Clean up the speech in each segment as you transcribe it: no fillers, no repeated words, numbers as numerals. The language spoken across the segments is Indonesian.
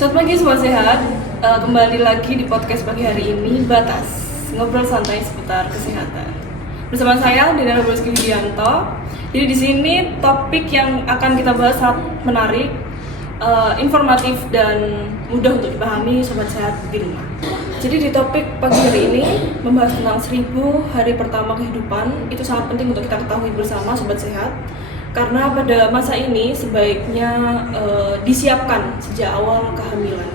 Selamat pagi Sobat Sehat, kembali lagi di podcast pagi hari ini, Batas, ngobrol santai seputar kesehatan. Bersama saya, Dina Roboski Widianto. Jadi di sini topik yang akan kita bahas sangat menarik, informatif dan mudah untuk dipahami Sobat Sehat di rumah. Jadi di topik pagi hari ini membahas tentang 1000 hari pertama kehidupan. Itu sangat penting untuk kita ketahui bersama Sobat Sehat. Karena pada masa ini sebaiknya disiapkan sejak awal kehamilan.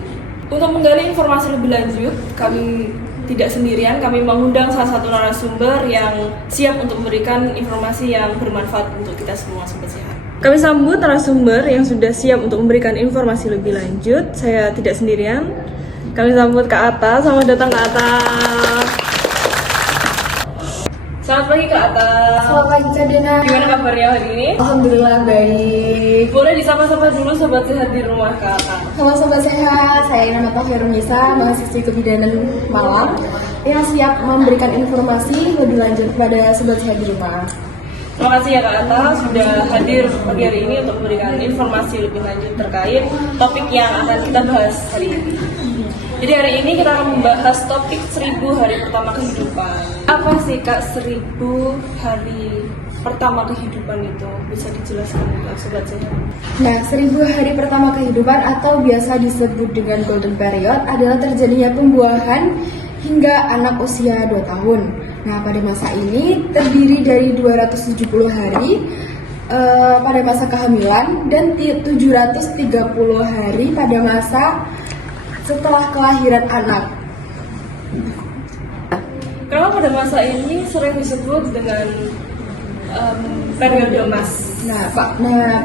Untuk menggali informasi lebih lanjut, kami tidak sendirian, kami mengundang salah satu narasumber yang siap untuk memberikan informasi yang bermanfaat untuk kita semua Sobat Sehat. Kami sambut narasumber yang sudah siap untuk memberikan informasi lebih lanjut. Saya tidak sendirian, kami sambut Kak Atta. Selamat datang Kak Atta. Selamat pagi Kak Atta. Selamat pagi Kak Dina. Gimana kabarnya hari ini? Alhamdulillah baik. Boleh disapa-sapa dulu Sobat Sehat di rumah Kak Atta. Halo Sobat Sehat, saya nama Nisa, mahasiswi kebidanan Malang yang siap memberikan informasi lebih lanjut kepada Sobat Sehat di rumah. Terima kasih ya Kak Atta sudah hadir pagi hari ini untuk memberikan informasi lebih lanjut terkait topik yang akan kita bahas hari ini. Jadi hari ini kita akan membahas topik 1000 hari pertama kehidupan. Apa sih Kak 1000 hari pertama kehidupan itu? Bisa dijelaskan untuk Sobat Sehat? Nah, 1000 hari pertama kehidupan atau biasa disebut dengan golden period adalah terjadinya pembuahan hingga anak usia 2 tahun. Nah, pada masa ini terdiri dari 270 hari pada masa kehamilan dan 730 hari pada masa setelah kelahiran anak. Kenapa pada masa ini sering disebut dengan periode emas? Nah,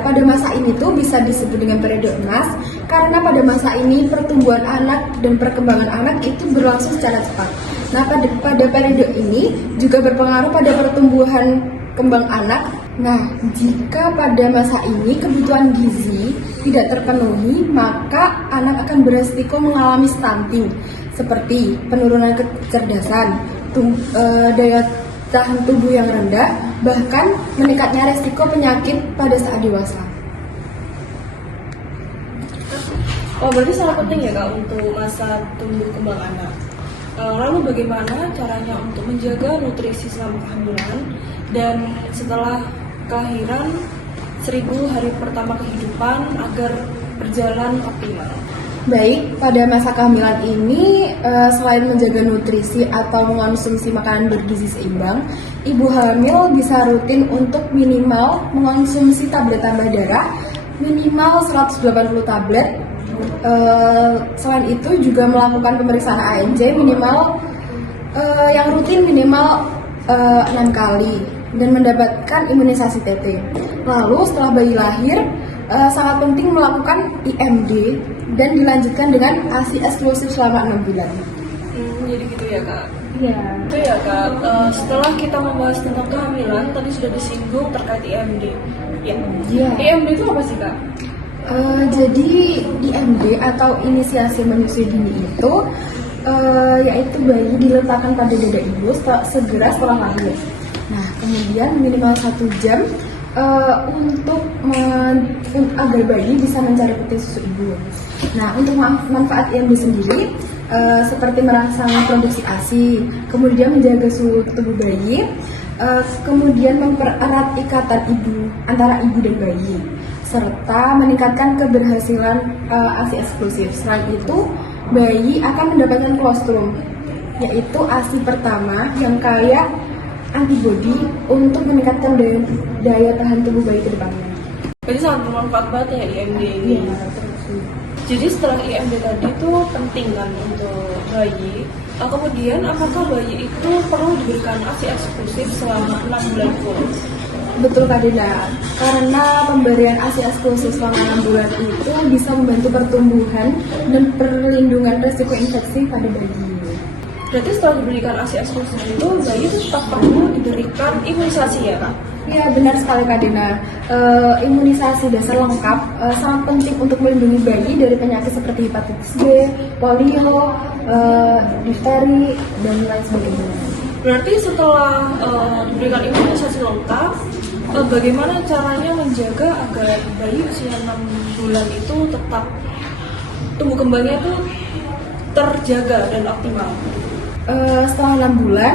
pada masa ini tuh bisa disebut dengan periode emas karena pada masa ini pertumbuhan anak dan perkembangan anak itu berlangsung secara cepat. Nah, pada periode ini juga berpengaruh pada pertumbuhan kembang anak. Nah, jika pada masa ini kebutuhan gizi tidak terpenuhi, maka anak akan beresiko mengalami stunting seperti penurunan kecerdasan, daya tahan tubuh yang rendah, bahkan meningkatnya resiko penyakit pada saat dewasa. Oh, berarti sangat penting ya Kak untuk masa tumbuh kembang anak. Lalu bagaimana caranya untuk menjaga nutrisi selama kehamilan dan setelah kelahiran 1000 hari pertama kehidupan agar berjalan optimal? Baik, pada masa kehamilan ini selain menjaga nutrisi atau mengonsumsi makanan bergizi seimbang, ibu hamil bisa rutin untuk minimal mengonsumsi tablet tambah darah minimal 180 tablet. Selain itu juga melakukan pemeriksaan ANJ minimal yang rutin minimal 6 kali dan mendapatkan imunisasi TT. Lalu setelah bayi lahir sangat penting melakukan IMD dan dilanjutkan dengan ASI eksklusif selama 6 bulan. Jadi gitu ya Kak? Iya. Itu ya Kak, setelah kita membahas tentang kehamilan, tadi sudah disinggung terkait IMD. Ya. Iya. IMD itu apa sih Kak? Jadi IMD atau inisiasi menyusui dini itu yaitu bayi diletakkan pada dada ibu segera setelah lahir. Nah, kemudian minimal 1 jam untuk agar bayi bisa mencari putih susu ibu. Nah, untuk manfaat IMD sendiri seperti merangsang produksi ASI, kemudian menjaga suhu tubuh bayi, kemudian mempererat ikatan antara ibu dan bayi, serta meningkatkan keberhasilan ASI eksklusif. Selain itu, bayi akan mendapatkan kolostrum, yaitu ASI pertama yang kaya antibodi untuk meningkatkan daya tahan tubuh bayi ke depannya. Jadi sangat bermanfaat banget ya IMD ini. Iya, Jadi setelah IMD tadi itu penting kan untuk bayi. Kemudian apakah bayi itu perlu diberikan ASI eksklusif selama 6 bulan full? Betul Kak Dina, karena pemberian ASI eksklusif selama 6 bulan itu bisa membantu pertumbuhan dan perlindungan resiko infeksi pada bayi. Berarti setelah diberikan ASI eksklusif itu, bayi itu tetap perlu diberikan imunisasi ya Kak? Iya benar sekali Kak Dina, imunisasi dasar lengkap sangat penting untuk melindungi bayi dari penyakit seperti hepatitis B, polio, difteri, dan lain sebagainya. Berarti setelah diberikan imunisasi lengkap, bagaimana caranya menjaga agar bayi usia 6 bulan itu tetap tumbuh kembangnya tuh terjaga dan optimal? Setelah 6 bulan,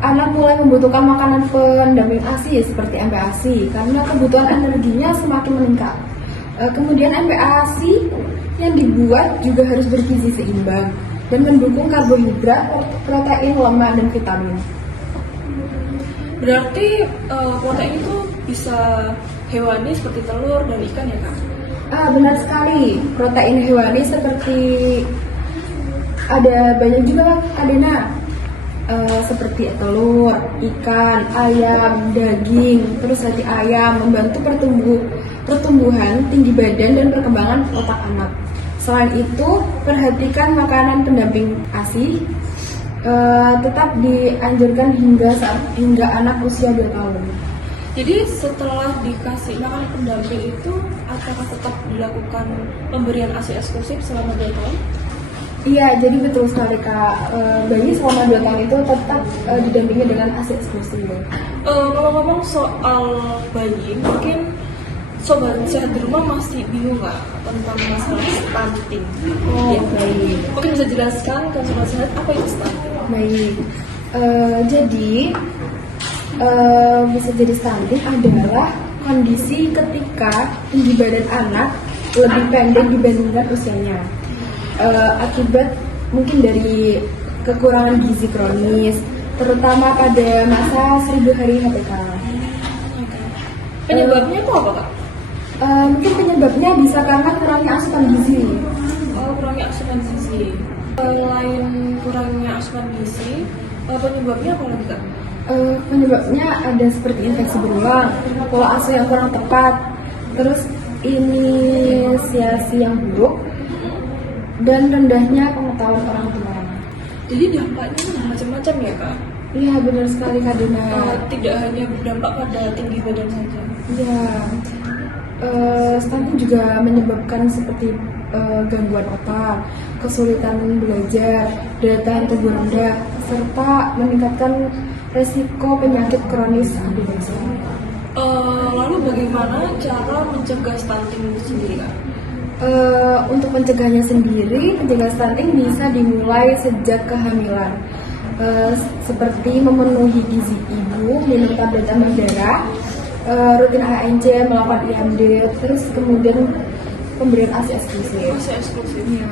anak mulai membutuhkan makanan pendamping ASI seperti MPASI karena kebutuhan energinya semakin meningkat. Kemudian MPASI yang dibuat juga harus bergizi seimbang dan mendukung karbohidrat, protein, lemak, dan vitamin. Berarti protein itu bisa hewani seperti telur dan ikan ya Kak? Benar sekali. Protein hewani seperti ada banyak juga Kak Dena. Seperti telur, ikan, ayam, daging, terus hati ayam membantu pertumbuhan tinggi badan dan perkembangan otak anak. Selain itu, perhatikan makanan pendamping ASI tetap dianjurkan hingga anak usia 2 tahun. Jadi setelah dikasih makanan pendamping itu, apakah tetap dilakukan pemberian ASI eksklusif selama 2 tahun? Iya, jadi betul sekali Kak. Bayi selama 2 tahun itu tetap didampingi dengan ASI eksklusif. Ngomong-ngomong soal bayi, mungkin sobat sehat di rumah masih bingung nggak tentang masalah stunting? Ya, baik. Mungkin bisa jelaskan ke sobat sehat apa itu stunting? Baik. Jadi bisa jadi stunting adalah kondisi ketika tinggi badan anak lebih pendek dibandingkan usianya. Akibat mungkin dari kekurangan gizi kronis, terutama pada masa 1000 hari HPK. Penyebabnya itu apa Kak? Mungkin penyebabnya bisa karena kurangnya asupan gizi. Kurangnya asupan gizi. Selain kurangnya asupan gizi, penyebabnya apa lagi Kak? Penyebabnya ada seperti infeksi berulang, pola asuh yang kurang tepat, terus inisiasi yang buruk, dan rendahnya pengetahuan orang tua. Jadi dampaknya macam-macam ya Kak? Iya, benar sekali Kak Dina. Tidak hanya berdampak pada tinggi badan saja. Iya, stunting juga menyebabkan seperti gangguan otak, kesulitan belajar, daya tahan tubuh rendah, serta meningkatkan resiko penyakit kronis adolesen. Lalu bagaimana cara mencegah stunting itu sendiri Kak? Untuk mencegahnya sendiri, mencegah stunting bisa dimulai sejak kehamilan, seperti memenuhi gizi ibu, minum tablet tambah darah, rutin ANC, melakukan IMD, terus kemudian pemberian ASI eksklusif. ASI eksklusif. Ya.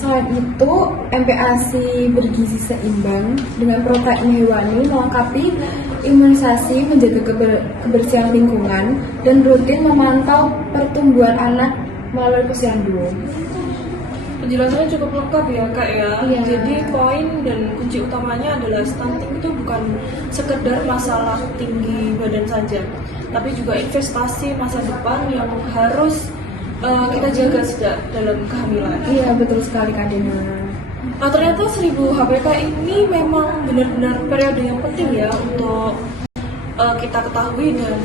Selain itu, MPASI bergizi seimbang dengan protein hewani melengkapi imunisasi, menjaga kebersihan lingkungan, dan rutin memantau pertumbuhan anak melalui posyandu. Penjelasannya cukup lengkap ya Kak ya. Iya. Jadi poin dan kunci utamanya adalah stunting itu bukan sekedar masalah tinggi badan saja, tapi juga investasi masa depan yang harus kita jaga sejak dalam kehamilan. Iya, betul sekali Kak Dina. Nah, ternyata 1000 HPK ini memang benar-benar periode yang penting ya untuk kita ketahui, dan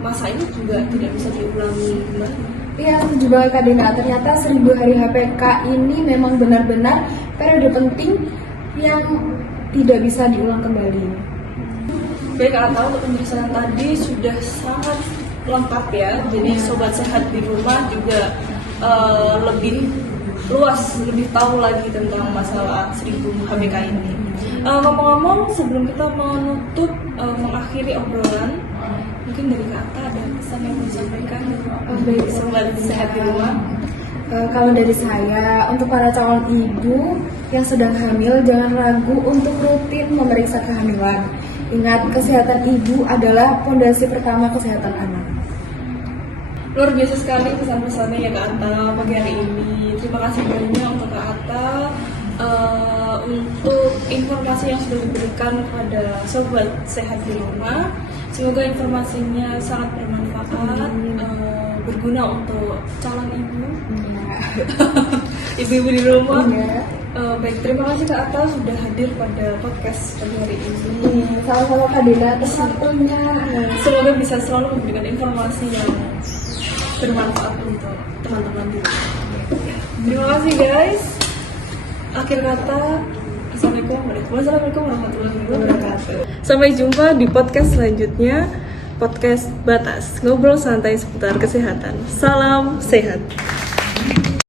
masa ini juga tidak bisa diulangi kembali. Iya, setuju banget Kak Dina. Ternyata 1000 hari HPK ini memang benar-benar periode penting yang tidak bisa diulang kembali. Baik Kak Atta, untuk penjelasan tadi sudah sangat lengkap ya. Jadi sobat sehat di rumah juga lebih luas, lebih tahu lagi tentang masalah 1000 HPK ini. Ngomong-ngomong, sebelum kita menutup, mengakhiri obrolan, mungkin dari Kak Atta ada pesan yang mau disampaikan Baik, sobat sehat di rumah? Kalau dari saya, untuk para calon ibu yang sedang hamil, jangan ragu untuk rutin memeriksa kehamilan. Ingat, kesehatan ibu adalah fondasi pertama kesehatan anak. Luar biasa sekali pesan-pesannya ya Kak Atta pagi hari ini. Terima kasih banyak untuk Kak Atta untuk informasi yang sudah diberikan kepada sobat sehat di rumah. Semoga informasinya sangat bermanfaat, berguna untuk calon ibu, ibu-ibu di rumah. Baik, terima kasih Kak Atta sudah hadir pada podcast pagi hari ini. Sama-sama Kak Dina, atas waktunya. Semoga bisa selalu memberikan informasi yang bermanfaat untuk teman-teman di rumah. Terima kasih guys. Akhir kata, Assalamualaikum warahmatullahi wabarakatuh. Sampai jumpa di podcast selanjutnya, podcast Batas, ngobrol santai seputar kesehatan. Salam sehat.